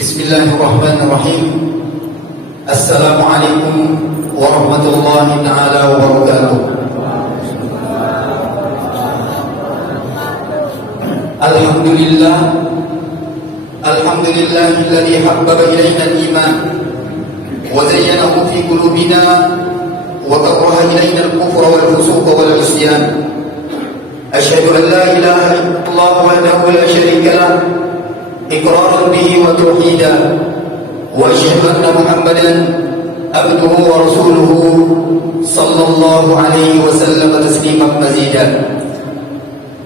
Bismillahirrahmanirrahim. Assalamualaikum warahmatullahi ta'ala wabarakatuh. Alhamdulillah, alhamdulillahilladzi habbaba ilayna al-iman wa zayyanahu fi qulubina wa karaha ilayna al-kufra wal fusuqa wal 'isyan. Asyhadu an la ilaha illallah wahdahu la syarika lah iqraran bihi wa tauhidan, wa asyhadu anna Muhammadan abduhu wa rasuluhu sallallahu alaihi wasallam tasliman mazidan.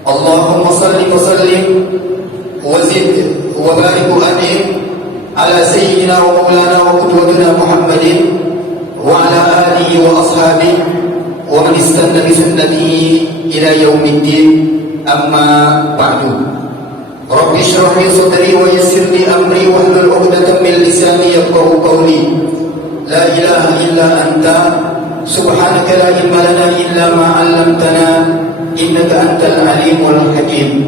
Allahumma salli wa sallim wa zid wa barik wa an'im ala sayyidina wa maulana wa qudwatina Muhammadin wa ala alihi wa ashabihi wa man istanna bi sunnatihi ila yaumiddin. Amma ba'du. Rabbi shrah li sadri wa yassir li amri wahlul 'uqdatam min lisani yafqahu qawli. La ilaha illa anta subhanaka la ilma lana illa ma 'allamtana innaka antal alimul hakim.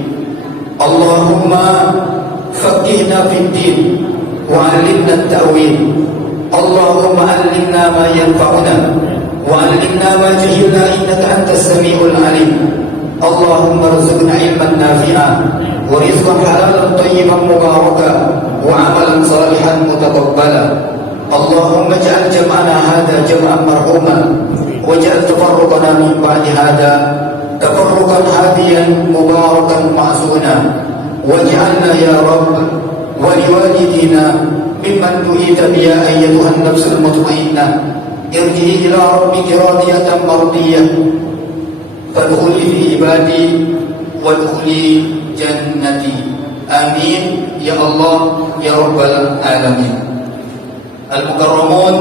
Allahumma faqihna fid din wa 'allimna at-ta'wil. Allahumma 'allimna ma yanfa'una wa 'allimna ma jahilna innaka antas samiul alim. Allahumma rzuqna ilman nafi'an wa rizqan halalan tayyiban mubarakan wa 'amalan salihan mutaqabbala. Allahumma ij'al jam'ana hadha jam'an marhuman waj'al tafarruqana min ba'di hadha tafarruqan hadiyan mubarakan ma'suna waj'alna ya rabb wa liwalidina mimman du'ita bi ya ayyatuhan nafsul mutmainnah irji'i ila rabbiki radiyatan mardiyah fadkhuli fi ibadi wadkhuli jannati. Amin ya Allah ya rabbal alamin. Al-mukarramun,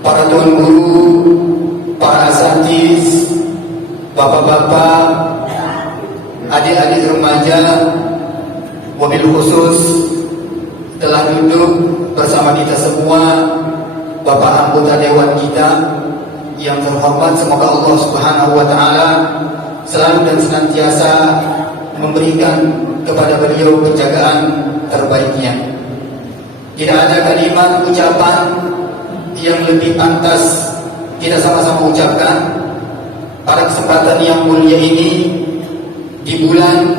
para tuan guru, para asatidz, bapak-bapak, adik-adik remaja, wabil khusus telah duduk bersama kita semua, bapak anggota dewan kita yang terhormat. Semoga Allah Subhanahu wa taala selalu dan senantiasa memberikan kepada beliau penjagaan terbaiknya. Tidak ada kalimat ucapan yang lebih pantas kita sama-sama ucapkan pada kesempatan yang mulia ini, di bulan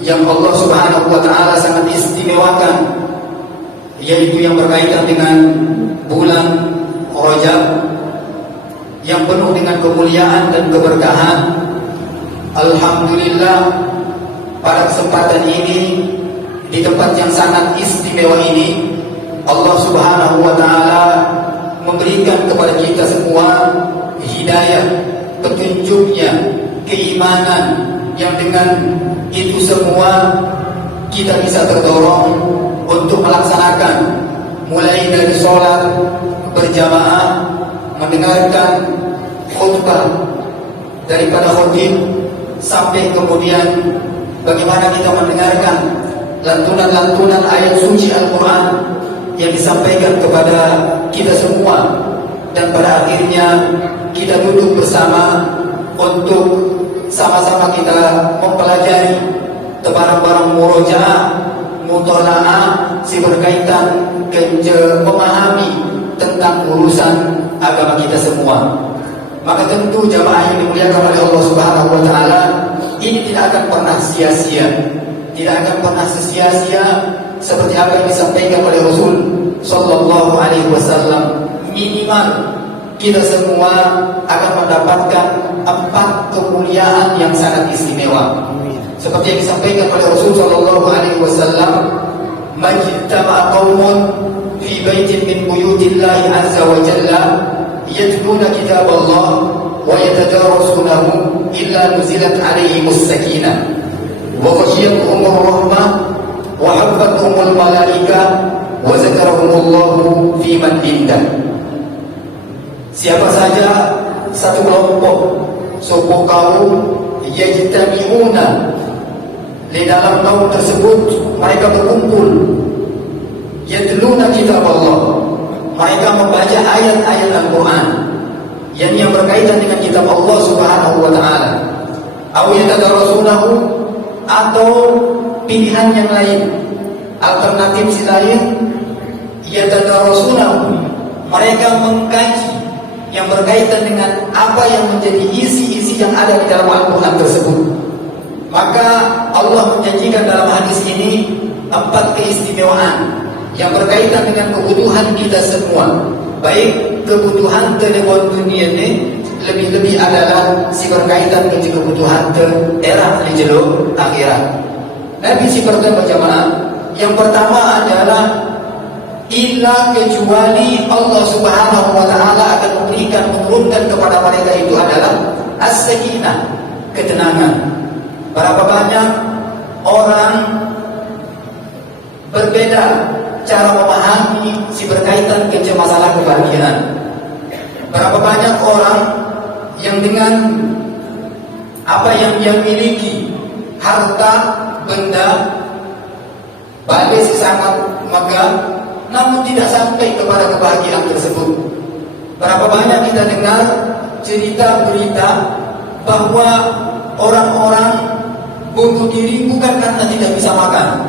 yang Allah Subhanahu wa taala sangat istimewakan, yaitu yang berkaitan dengan bulan Rajab yang penuh dengan kemuliaan dan keberkahan. Alhamdulillah, pada kesempatan ini, di tempat yang sangat istimewa ini, Allah Subhanahu wa taala memberikan kepada kita semua hidayah, petunjuknya, keimanan, yang dengan itu semua kita bisa terdorong untuk melaksanakan, mulai dari sholat berjamaah, mendengarkan khutbah daripada khatib, sampai kemudian bagaimana kita mendengarkan lantunan-lantunan ayat suci Al-Quran yang disampaikan kepada kita semua, dan pada akhirnya kita duduk bersama untuk sama-sama kita mempelajari barang-barang murojaah, mutola'ah, si berkaitan memahami tentang urusan agama kita semua. Maka tentu jamaah yang dimuliakan oleh Allah Subhanahu wa taala, ini tidak akan pernah sia-sia. Tidak akan pernah sia-sia seperti apa yang disampaikan oleh Rasul sallallahu alaihi wasallam. Minimal kita semua akan mendapatkan 4 kemuliaan yang sangat istimewa. Seperti yang disampaikan oleh Rasul sallallahu alaihi wasallam, majtama'a qaumun fi baitin min buyutillahi azza wa jalla yatluna kitaballah wa yatadarasunahu illa nuzilat alaihimus sakinah wa ghashiyatuhumur rahmah wa haffatuhumul malaikah wa zakarahumullahu fi man indah. Siapa saja satu kelompok, suku kaum, yajtami'una, di dalam kaum tersebut mereka berkumpul, yatluna kitab Allah, mereka membaca ayat-ayat Al-Quran yang berkaitan dengan kitab Allah Subhanahu wa taala, aw yatadarasunahu, atau pilihan yang lain, Alternatif si lain, yatadarasunahu, mereka mengkaji yang berkaitan dengan apa yang menjadi isi-isi yang ada di dalam Al-Quran tersebut. Maka Allah menjanjikan dalam hadis ini 4 keistimewaan yang berkaitan dengan kebutuhan kita semua. Baik kebutuhan telepon dunia ini, lebih-lebih adalah si berkaitan dengan kebutuhan era di jalur akhirat. Nabi si pertama jamaah, yang pertama adalah illa kecuali Allah Subhanahu wa taala akan menurunkan kepada mereka itu adalah as-sakinah, ketenangan. Berapa banyak orang berbeda cara memahami si berkaitan dengan masalah kebahagiaan. Berapa banyak orang yang dengan apa yang dia miliki, harta, benda, bagai si sangat megah, namun tidak sampai kepada kebahagiaan tersebut. Berapa banyak kita dengar cerita berita bahwa orang-orang bunuh diri bukan karena tidak bisa makan,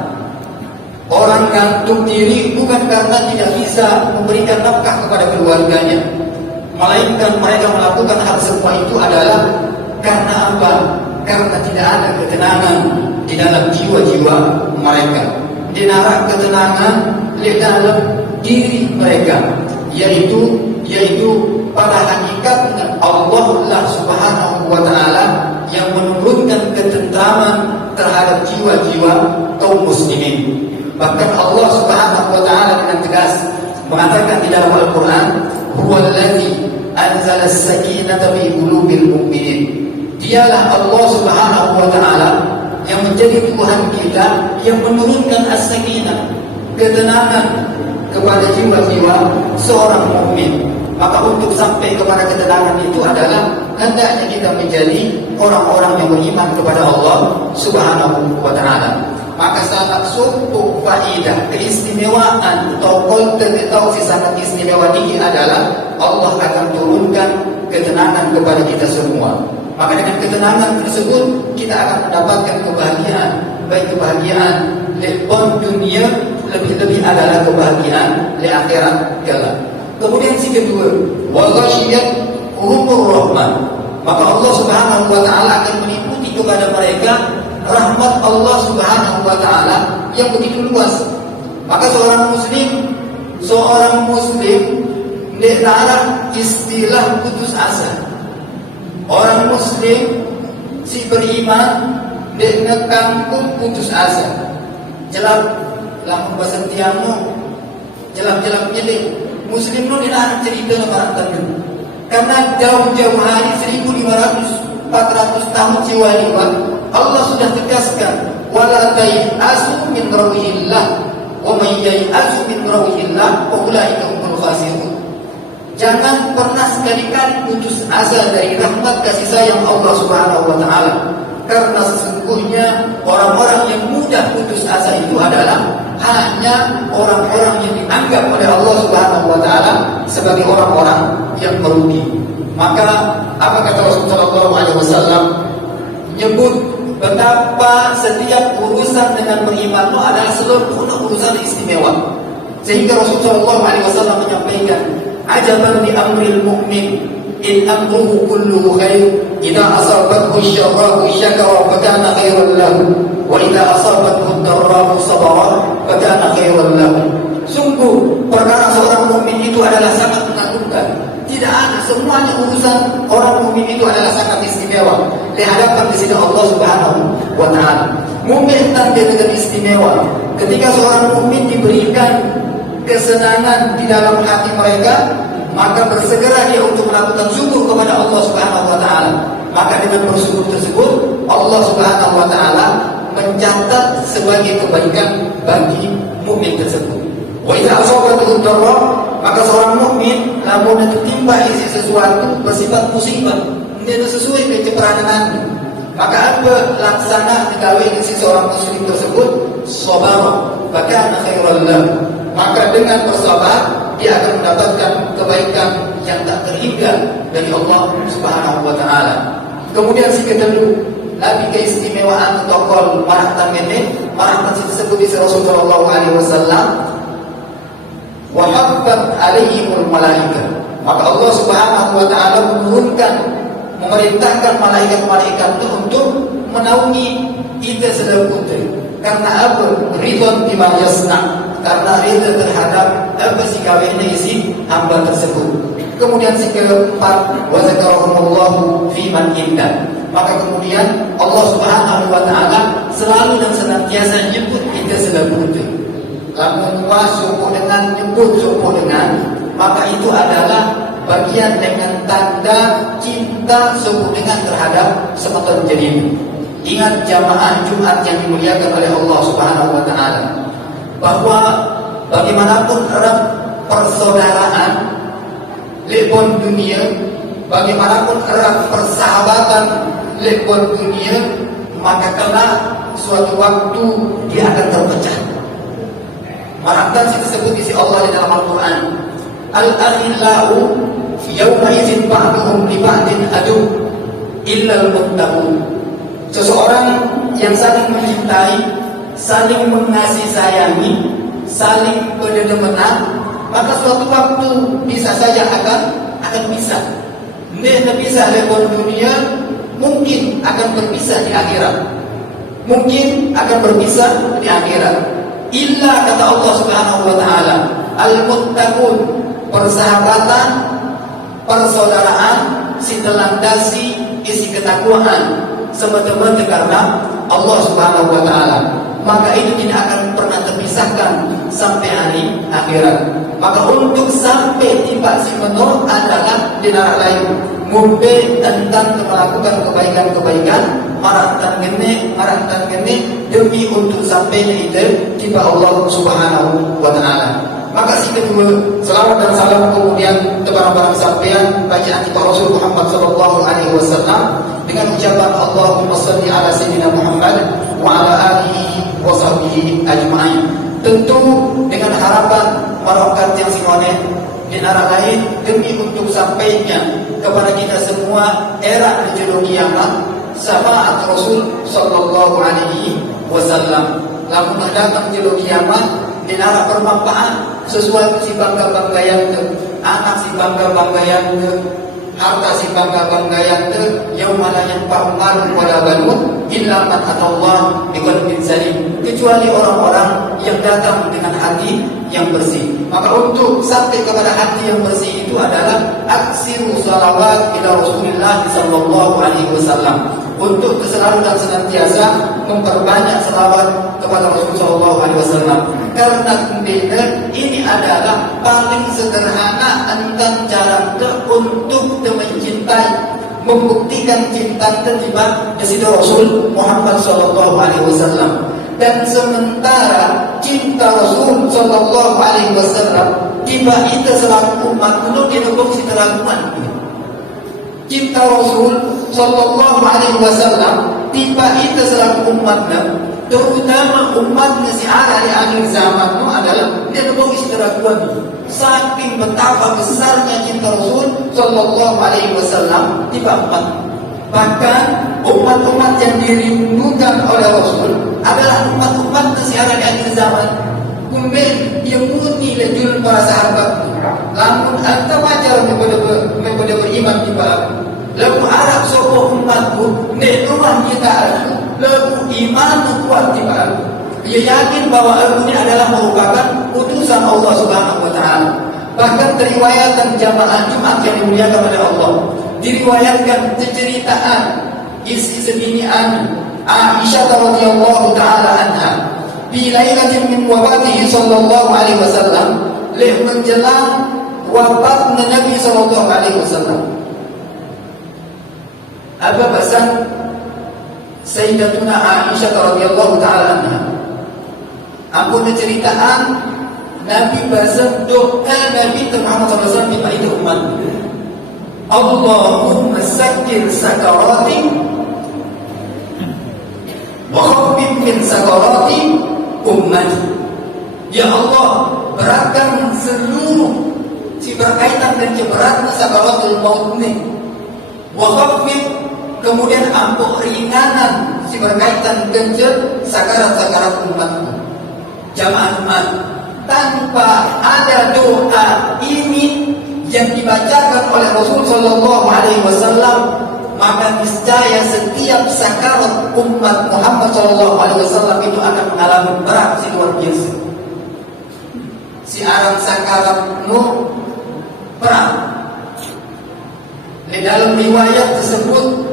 orang gantung diri bukan karena tidak bisa memberikan nafkah kepada keluarganya, melainkan mereka melakukan hal semua itu adalah karena apa? Karena tidak ada ketenangan di dalam jiwa-jiwa mereka. Dinarak ketenangan di dalam diri mereka, yaitu pada hakikatnya Allah lah Subhanahu wa taala yang menurunkan ketentraman terhadap jiwa-jiwa kaum muslimin. Bahkan Allah Subhanahu wa taala dengan tegas mengatakan di dalam Al-Qur'an, "Huwallazi anzala as-sakinata fi qulubil mu'minin." Dialah Allah Subhanahu wa taala yang menjadi Tuhan kita, yang menurunkan as-sakinah, ketenangan kepada jiwa-jiwa seorang mukmin. Maka untuk sampai kepada ketenangan itu adalah hendaknya kita menjadi orang-orang yang beriman kepada Allah Subhanahu wa taala. Maka sangat sumpu faidah keistimewaan tokoh terketahui sangat istimewa ini adalah Allah akan turunkan ketenangan kepada kita semua. Maka dengan ketenangan tersebut kita akan mendapatkan kebahagiaan, baik kebahagiaan di dunia, lebih-lebih adalah kebahagiaan di akhirat kelak. Kemudian si kedua, wa ghasyiyat umur rahman. Maka Allah Subhanahu wa taala akan meliputi kepada mereka rahmat Allah Subhanahu wa taala yang begitu luas. Maka seorang muslim tidak istilah putus asa. Orang muslim si beriman dengan kampung putus asa. Jelap lamun bahasa tiangmu, jelap-jelap nyelip. Muslim lu tidak cerita lebaran tadi. Karena jauh-jauh hari 1500 400 tahun jiwa Allah sudah tegaskan, wala tai'asu min rawihillah wa may yai'asu min rawihillah fa ulaika humul khasirun. Jangan pernah sekali-kali putus asa dari rahmat kasih sayang Allah Subhanahu wa taala. Karena sesungguhnya orang-orang yang mudah putus asa itu adalah hanya orang-orang yang dianggap oleh Allah Subhanahu wa taala sebagai orang-orang yang merugi. Maka apa kata Rasulullah SAW? Menyebut betapa setiap urusan dengan beriman itu adalah seluruh urusan istimewa. Sehingga Rasulullah SAW menyampaikan, ajaban li amril mu'min in amruhu kulluhu khair, idza asabathu syarrahu syakara fa kana khairan lahu wa idza asabathu darrahu sabara fa kana khairan lahu. Sungguh perkara seorang mukmin itu adalah sangat menakutkan. Tidak ada, semuanya urusan orang mukmin itu adalah sangat istimewa di hadapan di sini Allah Subhanahu wa taala. Mukmin tanda dengan istimewa. Ketika seorang mukmin diberikan kesenangan di dalam hati mereka, maka bersegera dia untuk melakukan syukur kepada Allah Subhanahu wa taala. Maka dengan bersyukur tersebut Allah Subhanahu wa taala mencatat sebagai kebaikan bagi mukmin tersebut. Wa idza asabathu dharra, maka seorang mukmin lamun tertimpa isi sesuatu bersifat musibah, tidak sesuai dengan peranannya, maka apa laksana digawe dengan seorang muslim tersebut? Sabar, fakana khairan lahu. Maka dengan bersabar dia akan mendapatkan kebaikan yang tak terhingga dari Allah Subhanahu wa taala. Kemudian si kedua, Nabi keistimewaan tokol marahtan ini, marahtan tersebut di Rasulullah SAW. Wa habbat alaihimul malaika. Maka Allah Subhanahu wa taala menurunkan, memerintahkan malaikat-malaikat itu untuk menaungi kita sedang putri. Karena apa? Ridwan bima yasna. Karena ridha terhadap apa si kawinnya isi hamba tersebut. Kemudian si keempat, wa zakarahumullahu fi man indah. Maka kemudian Allah Subhanahu wa taala selalu dan senantiasa menyebut kita sedang putri. Lamun suku dengan nyebut suku dengan, maka itu adalah bagian dengan tanda cinta suku dengan terhadap semata jenis. Ingat jamaah Jumat yang dimuliakan oleh Allah Subhanahu wa taala, bahwa bagaimanapun erat persaudaraan lepon dunia, bagaimanapun erat persahabatan lepon dunia, maka kelak suatu waktu dia akan terpecah. Marahkan tersebut isi Allah di dalam Al-Quran. Al-akhillahu yawma izin ba'duhum li ba'din adu illa al-muttaqun. Seseorang yang saling mencintai, saling mengasihi sayangi, saling berdemenan, maka suatu waktu bisa saja akan bisa. Tidak bisa lewat dunia, mungkin akan berpisah di akhirat. Mungkin akan berpisah di akhirat. Illa kata Allah Subhanahu wa taala, al-muttaqun, persahabatan, persaudaraan, si telandasi isi ketakwaan semata-mata karena Allah Subhanahu wa taala. Maka itu tidak akan pernah terpisahkan sampai hari akhirat. Maka untuk sampai tiba si menurut adalah di neraka lain, mumpe tentang melakukan kebaikan-kebaikan, marahtan gene demi untuk sampainya itu tiba Allah Subhanahu wa taala. Maka si kedua, selawat dan salam kemudian kepada barang sampean bacaan kita Rasul Muhammad sallallahu alaihi wasallam dengan ucapan Allahumma shalli ala sayyidina Muhammad wa ala alihi wa sahbihi ajma'in. Tentu dengan harapan barokat yang simone di neraka lain demi untuk sampainya kepada kita semua era menuju kiamat syafaat Rasul sallallahu alaihi wasallam. Lamun datang di kiamat di neraka bermanfaat sesuatu si bangga-bangga yang anak si bangga-bangga yang harta si bangga-bangga yang yaumala yanfa'u malun wala banun illa man atallah biqalbin salim, kecuali orang-orang yang datang dengan hati yang bersih. Maka untuk sampai kepada hati yang bersih itu adalah aksiru salawat ila Rasulillah sallallahu alaihi wasallam. Untuk selalu dan senantiasa memperbanyak selawat kepada Rasulullah sallallahu alaihi wasallam. Karena ini adalah paling sederhana tentang cara untuk mencintai, membuktikan cinta tertiba di situ Rasul Muhammad sallallahu alaihi wasallam. Dan sementara cinta Rasul sallallahu alaihi wasallam tiba itu selaku umat untuk didukung si teraguan. Cinta Rasul sallallahu alaihi wasallam tiba itu selaku umatnya, terutama umatnya si ada di akhir zaman itu adalah dia dukung si teraguan. Saking betapa besarnya cinta Rasul sallallahu alaihi wasallam tiba umat. Bahkan umat-umat yang dirindukan oleh Rasul adalah umat-umat yang ada di akhir zaman. Kemudian dia murni lejul para sahabat. Lamun anta wajar kepada beriman di bawah. Lalu Arab sopo umatku, nek rumah kita lalu iman kuat di bawah. Dia yakin bahwa aku ini adalah merupakan utusan Allah Subhanahu wa taala. Bahkan riwayatan jamaah Jumat yang dimuliakan oleh Allah, diriwayatkan ceritaan isi sedinian Aisyah radhiyallahu taala anha bi lailatin min wafatihi sallallahu alaihi wasallam, menjelang wafatnya Nabi sallallahu alaihi wasallam. Apa pesan Sayyidatuna Aisyah radhiyallahu taala anha? Ampun ceritaan Nabi bahasa doa Nabi Muhammad SAW di itu umat. Allahumma sakir sakarati wa khaffif min sakarati ummati. Ya Allah, beratkan seluruh si berkaitan dan keberatan sakaratul maut ini. Wa khaffif kemudian ampun ringanan si berkaitan dengan sakarat-sakarat umatmu. Jamaah umat, tanpa ada doa ini yang dibacakan oleh Rasul Sallallahu Alaihi Wasallam, maka niscaya setiap sakarat umat Muhammad Sallallahu Alaihi Wasallam itu akan mengalami berat si luar biasa. Si arang sakarat nu berat. Di dalam riwayat tersebut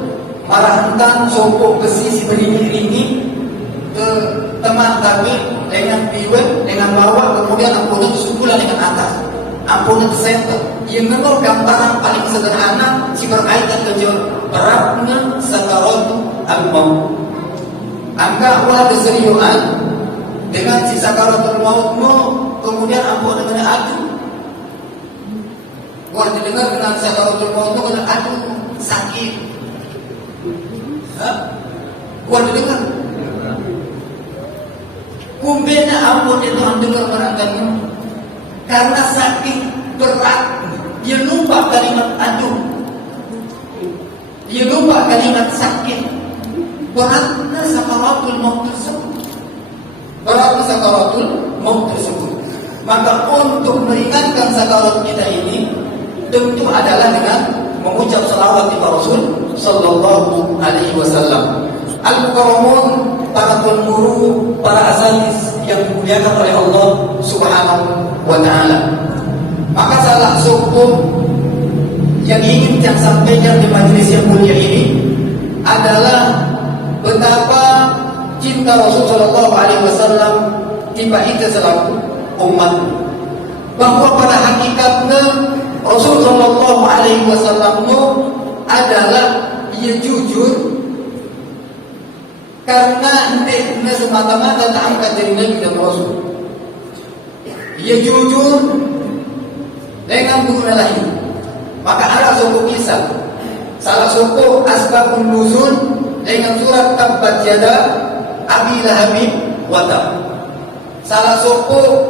marahantan sopok besi si berini-rini ke teman kami dengan biwet, dengan bawa, kemudian ampunan sukulan dengan atas, ampunan center. Yang menurut gambaran paling sederhana si berkaitan dengan beratnya sakarat al-maut. Angka wala keseriusan dengan si sakaratul maut no, kemudian ampunan dengan adu. Wah didengar dengan sakaratul maut no, kalau adu sakit. Wah didengar. Kumbena ampun itu dengar merangkanya karena sakit berat, dia lupa kalimat aduh, dia lupa kalimat sakit. Beratnya sakaratul maut tersebut, beratnya sakaratul maut tersebut. Maka untuk meringankan sakarat kita ini tentu adalah dengan mengucap salawat kepada Rasul Sallallahu Alaihi Wasallam. Al-Mukarramun, para penguru, para asatis yang dimuliakan oleh Allah Subhanahu wa Ta'ala. Maka salah satu yang ingin saya sampaikan di majelis yang mulia ini adalah betapa cinta Rasul Sallallahu Alaihi Wasallam tiba itu selaku umat. Bahwa pada hakikatnya Rasul Sallallahu Alaihi Wasallam adalah ia jujur. Karena hendaknya semata-mata tak angkat dari Nabi dan Rasul. Ia jujur dengan guru lain. Maka ada suku kisah. Salah suku asbabun nuzul dengan surat Tabbat Yada Abi Lahabin wa Tab. Salah suku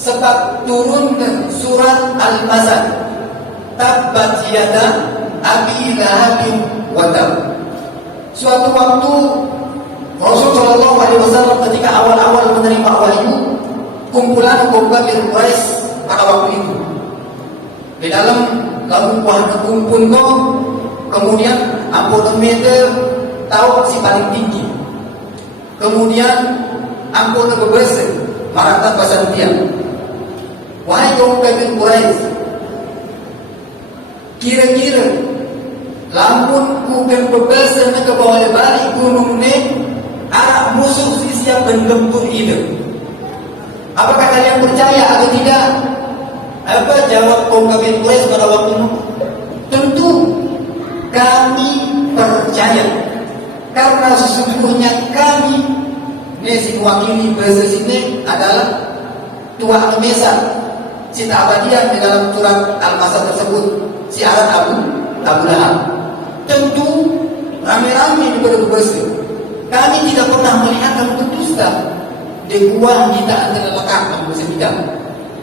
sebab turunnya surat Al-Masad Tabbat Yada Abi Lahabin wa Tab. Suatu waktu Rasul Shallallahu Alaihi Wasallam ketika awal-awal menerima wahyu, kumpulan kaum kafir Quraisy pada waktu itu di dalam lalu wahana kumpul kau, kemudian ampun meter tahu si paling tinggi, kemudian ampun berbesar maratan basantian. Wahai kaum kafir Quraisy, kira-kira lampun kuben berbesar ke bawah balik gunung ni arah musuh siap menggempur itu. Apakah kalian percaya atau tidak? Apa jawab kaum kafir Quraisy pada waktu itu? Tentu kami percaya, karena sesungguhnya kami si wakili bahasa sini adalah Tuhan Mesa cita abadian di dalam surat Al-Masad tersebut, siaran Abu Lahab. Tentu rame-rame di berbesar. Kami tidak pernah melihat dan dusta. Di gua kita antara lekang dan bersedia.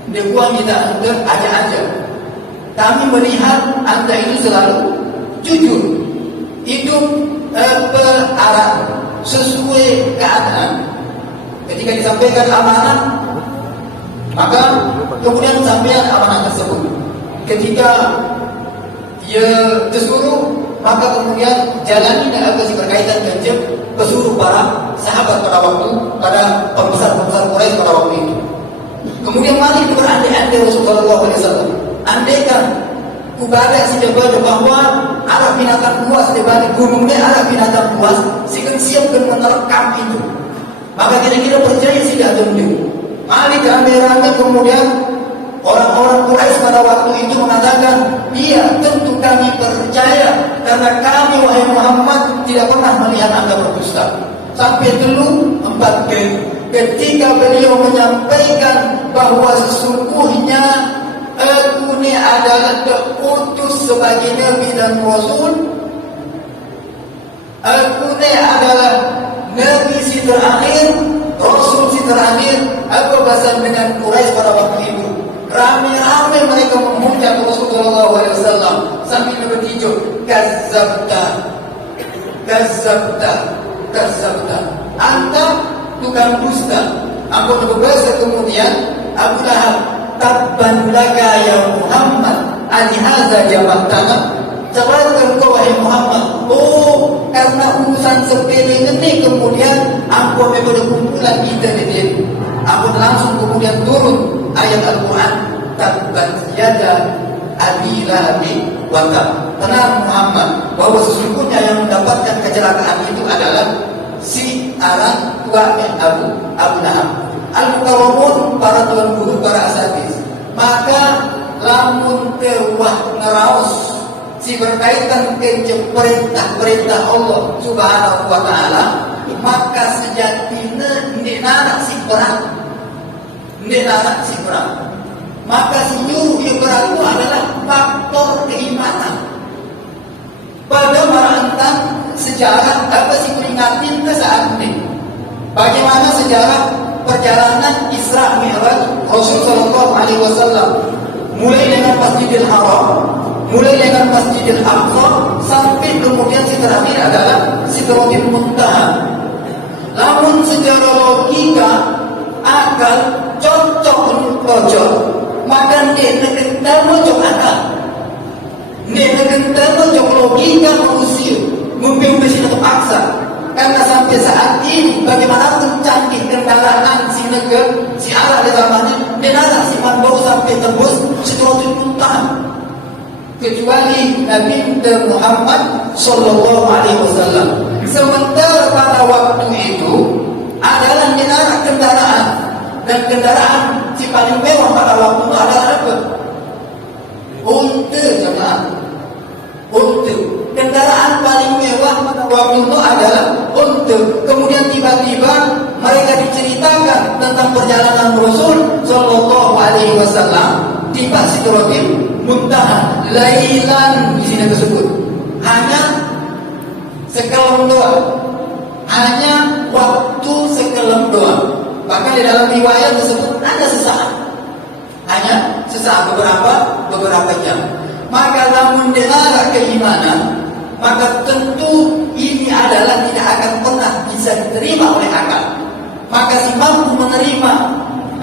Di gua kita antara aja-aja. Kami melihat anda itu selalu jujur, hidup berarah sesuai keadaan. Ketika disampaikan amanah, maka kemudian sampaian amanah tersebut. Ketika ia disuruh, maka kemudian jalani dan apa berkaitan dengan pesuruh para sahabat pada waktu, pada pembesar-pembesar Quraisy pada waktu itu. Kemudian mari berandai-andai Rasulullah SAW. Andaikan kubada si jabal bahwa arah binatang buas di balik gunungnya arah binatang buas, sikan siap dan menerkam itu. Maka kira-kira percaya sih tidak tentu. Mari rame-rame kemudian orang-orang Quraisy pada waktu itu mengatakan, iya tentu kami percaya karena kami wahai Muhammad tidak pernah melihat anda berdusta. Sampai dulu 4 kali ketika beliau menyampaikan bahwa sesungguhnya aku ini adalah diutus sebagai Nabi dan Rasul, aku ini adalah Nabi si terakhir, Rasul si terakhir. Aku bahasa dengan Quraisy pada waktu itu. Rame-rame mereka memuja Rasulullah SAW sambil bertijuk, "Kadzabta, Kazabta, anta tukang dusta. Ampun berbahasa kemudian Abu Lahab, tabban laka ya Muhammad, alihadza jama'tana. Celaka engkau wahai Muhammad. Oh, karena urusan sepele ini kemudian ampun daripada kumpulan kita ini. Ampun langsung kemudian turun ayat Al-Quran, tabbat yada abi lahabi wa tab. Tenang Muhammad, bahwa sesungguhnya yang mendapatkan kecelakaan itu adalah si anak tuanya Abu Lahab. Al-Mukarramun, para tuan guru, para asatidz. Maka lamun terwah ngeraos si berkaitan ke perintah Allah Subhanahu wa taala, maka sejatinya ndek si perang. Maka si nyuruh yang perang itu adalah faktor keimanan. Pada marantang sejarah apa sih peringatin ke saat ini? Bagaimana sejarah perjalanan Isra Mi'raj Rasul sallallahu alaihi wasallam, mulai dengan Masjidil Haram, mulai dengan Masjidil Aqsa, sampai kemudian si terakhir adalah Sidratul Muntaha. Namun secara logika akal cocok cocok, maka dia kental cocok akal. Dia kental cocok logika manusia, mungkin mesti untuk paksa. Karena sampai saat ini bagaimanapun canggih kendaraan si negara, si arah di zamannya, dia nada si manbau sampai tembus Sidratul Muntaha. Kecuali Nabi Muhammad sallallahu alaihi wasallam. Sementara pada waktu itu adalah kendaraan, dan kendaraan si paling mewah pada waktu itu adalah apa? Unta, jemaah. Unta. Kendaraan paling mewah pada waktu itu adalah unta. Kemudian tiba-tiba mereka diceritakan tentang perjalanan Rasul sallallahu alaihi wasallam tiba Sidratul Muntaha lailan, di sini tersebut hanya sekelum doa, hanya waktu sekelum doa. Bahkan di dalam riwayat tersebut ada sesaat, hanya sesaat, beberapa jam. Maka namun dengar keimanan, maka tentu ini adalah tidak akan pernah bisa diterima oleh akal. Maka si mampu menerima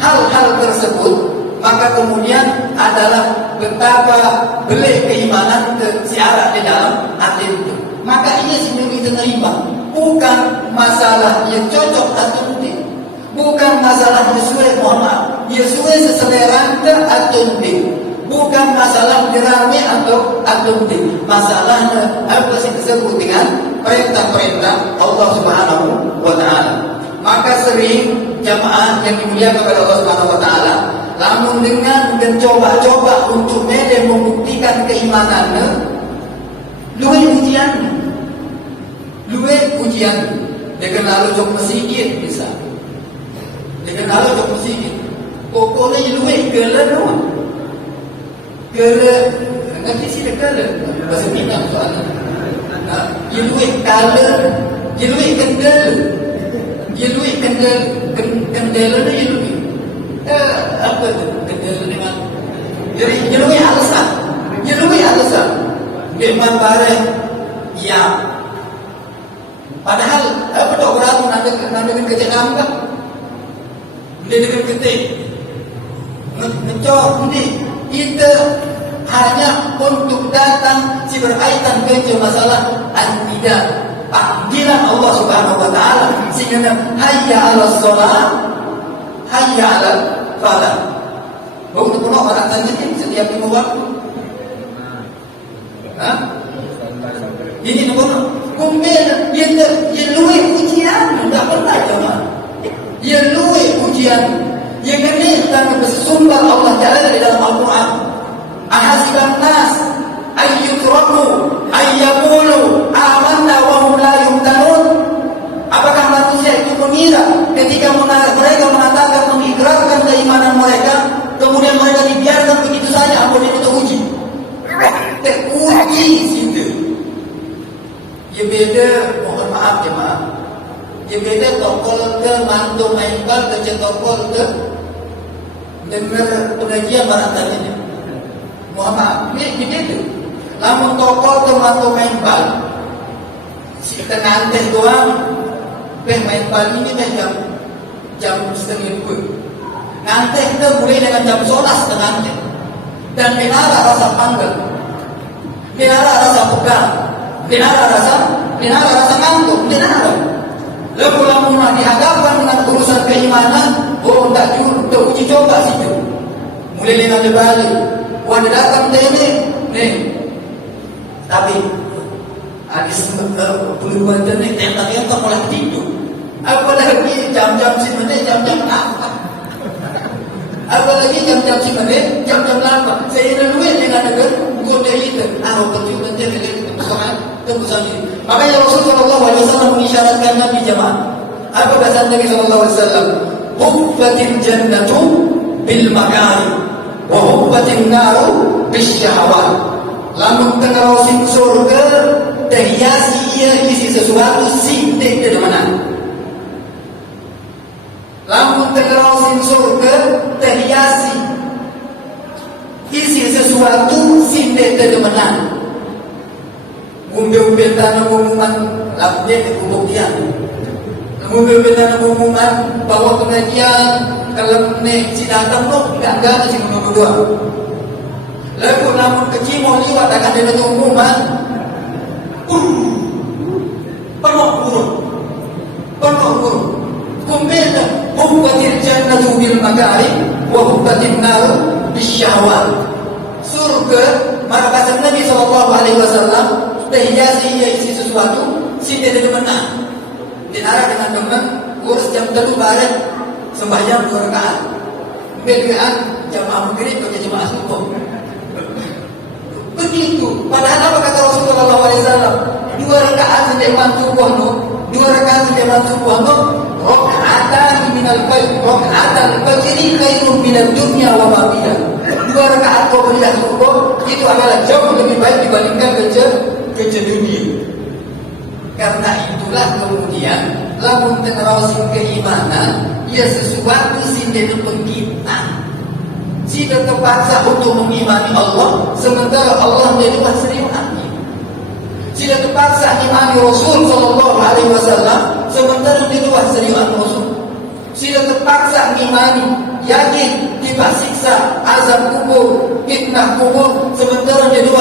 hal-hal tersebut, maka kemudian adalah betapa belah keimanan si arah di dalam hati itu. Maka ia sendiri diterima, bukan masalah yang cocok atau tidak, bukan masalah sesuai, mohon maaf, sesuai seselera atau tidak, bukan masalah dirame atau tidak. Masalahnya apa sih disebut dengan perintah-perintah Allah Subhanahu wa taala. Maka sering jamaah yang dimuliakan kepada Allah Subhanahu wa taala, namun dengan mencoba-coba untuk membuktikan keimanannya, luwe ujian, dia kenal jok masjid bisa, dia kenal jok masjid, pokoknya luwe gele, nanti sih gele, bahasa Minang soalnya, luwe kale, luwe kendel, apa itu kendala dengan jadi jelui alasan memang bareng ya, padahal apa tak berlaku nanti dengan kejadian kan dia dengan ketik ngecor ini kita hanya untuk datang si berkaitan ke masalah tidak panggilan Allah Subhanahu wa taala, sehingga hayya 'alas shalah, hayya 'alal falah. Baru itu orang tanya setiap 5 waktu. Ini nomor kumpul dia luwe ujian, enggak pernah cuma. Dia luwe ujian. Yang ini tentang bersumber Allah Taala di dalam Al-Qur'an. Ahasiban nas ayyutraku ayyaqulu amanna wa hum la yuftanun. Apakah manusia itu mengira ketika mereka mengatakan mengikrarkan keimanan mereka, kemudian mereka dibiarkan begitu saja, apa itu teruji? Teruji situ. Ya beda, mohon maaf jemaah. Ya beda tokol ke mantu main bal ke cetokol ke dengar pengajian barangkali. Mohon maaf, ini beda. Namun tokol ke mantu main bal Si kita ngantek doang. Main Bali ini jam setengah 2. Ngantek kita mulai dengan jam 11 ngantek. Dan menara rasa panggal. Menara rasa pegang. Menara rasa ngantuk. Menara. Lalu lama dihadapkan dengan urusan keimanan, tak uji coba situ. Mulai dengan balik. Wah, datang nih. Tapi habis peluang internet yang tak malah tidur. Apalagi jam-jam sini, jam-jam 8. Apalagi jam-jam sini, jam-jam 8. Saya laluin dengan negara kode itu. Betul nanti dengan tebusan ini. Makanya Rasulullah SAW mengisyaratkan Nabi jemaah. Apa kata Nabi SAW? Hubbatil jannatu bil makari, wa hubbatil naru bis syahwat. Lamun tengarasin surga terhiasi ia isi sesuatu sintek dari mana? Lamun tengarasin surga terhiasi isi sesuatu sintek dari mana? Umbil-umbil tanah umuman lakunya kebuktian. Umbil-umbil tanah umuman bahwa pengajian kalau si datang loh enggak si menurut. Lalu namun kecil mau liwat akan ada umuman. Penuh burung. Kumpulkan hubbatil jannatu bil makari wa hubbatil naru bisyahwat. Surga, maka kata Nabi SAW, terhiasi ia isi sesuatu, sini ada menang. Dinara dengan teman, urus jam 3 bareng, sembahyang 2 rakaat. Kemudian jamaah maghrib bagi jamaah subuh. Begitu. Padahal apa kata Rasulullah SAW? 2 rakaat sejamaah subuh no, 2 rakaat sejamaah subuh no, rakaatan minal fajri khairun minad dunya wa ma fiha. 2 rakaat qobliyah subuh itu adalah jauh lebih baik dibandingkan kerja dunia. Karena itulah kemudian lamun tenerasin keimanan ia sesuatu sindene kita. Tidak terpaksa untuk mengimani Allah sementara Allah menjadi serius hati. Tidak terpaksa imani Rasul sallallahu alaihi wasallam sementara menjadi serius Rasul. Tidak terpaksa mengimani yakin disiksa azab kubur, fitnah kubur sementara menjadi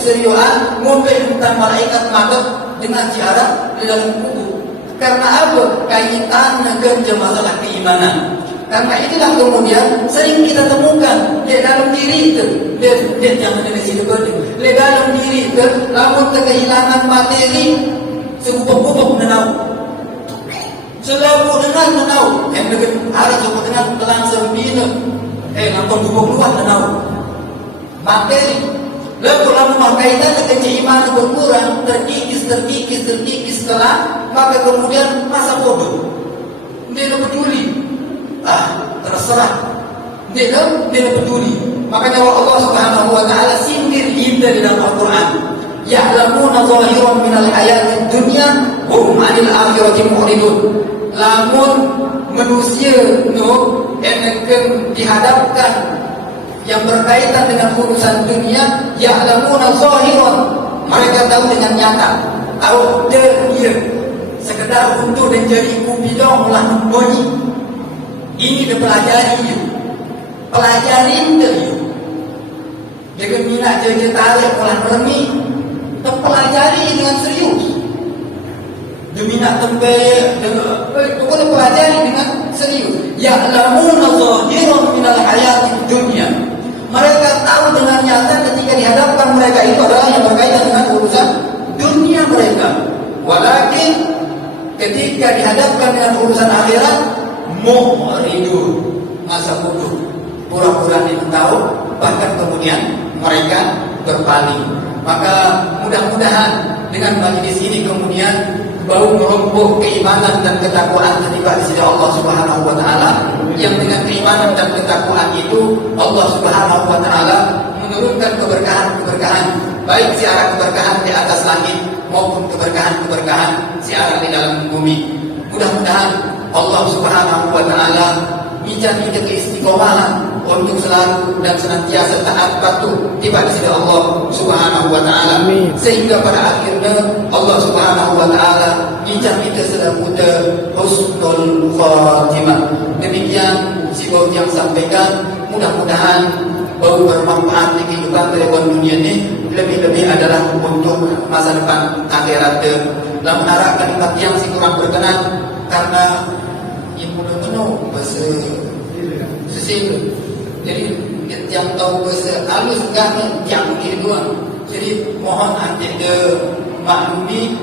seriusan ngomel tentang malaikat maut dengan ziarah di dalam kubur. Karena apa? Kaitannya dengan masalah keimanan. Karena itulah kemudian sering kita temukan di dalam diri itu, dia jangan dari sini berdua. Di dalam diri itu, namun kehilangan materi, sebubuk-bubuk menau. Selalu dengan menau, yang dengan arah sebut dengan telang sebina, nampak bubuk luar menau. Materi. Lalu lama kaitannya keimanan berkurang, terkikis setelah, maka kemudian masa bodoh. Dia tidak peduli. Terserah. Dia tidak peduli. Makanya Allah Subhanahu wa taala sindir indah di dalam Al-Qur'an. Ya'lamuna zahiran minal hayatid dunya wa hum 'anil akhirati mu'ridun. Lamun manusia yang dihadapkan yang berkaitan dengan urusan dunia, ya'lamuna zahiran, mereka tahu dengan nyata. Tahu dia sekedar untuk menjadi kubidong lah membunyi. Ini dipelajari, pelajarin dia. Dia minat jaga tarik olah meremi, terpelajari dengan serius. Dia minat tempe, pokoknya pelajari dengan serius. Ya'lamuna zahiran minal hayatid dunya. Mereka tahu dengan nyata ketika dihadapkan mereka itu adalah yang berkaitan dengan urusan dunia mereka. Walakin ketika dihadapkan dengan urusan akhirat, mu'ridun, masa bodoh, pura-pura tidak tahu, bahkan kemudian mereka berpaling. Maka mudah-mudahan dengan majlis ini kemudian bau merumbuh keimanan dan ketakwaan ketika di sisi Allah Subhanahu wa taala, yang dengan keimanan dan ketakwaan itu Allah Subhanahu wa taala menurunkan keberkahan-keberkahan, baik siaran keberkahan di atas langit maupun keberkahan-keberkahan siaran di dalam bumi. Mudah-mudahan Allah Subhanahu wa taala bijak kita keistiqomahan untuk selalu dan senantiasa taat patuh kepada sisi Allah Subhanahu wa taala, sehingga pada akhirnya Allah Subhanahu wa taala ijab kita selamuta husnul khatimah. Demikian si bau yang sampaikan, mudah-mudahan bau bermanfaat di kehidupan kehidupan dunia ini, lebih-lebih adalah untuk masa depan akhirat. Dalam menara kalimat yang si kurang berkenan karena yang penuh bahasa sesil. Jadi yang tahu bahasa halus kan yang kedua. Jadi mohon anda maklumi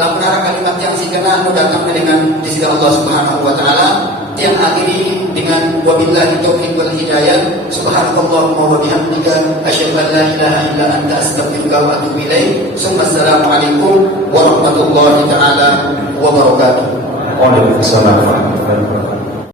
dalam menara kalimat yang si kena datang dengan di sisi Allah Subhanahu wa taala. Yang akhiri dengan wabillahi taufiq wal hidayah. Subhanallahumma wa bihamdika asyhadu an la ilaha illa anta astaghfiruka wa atubu ilaik. Assalamualaikum warahmatullahi taala wabarakatuh. Waalaikumsalam warahmatullahi wabarakatuh.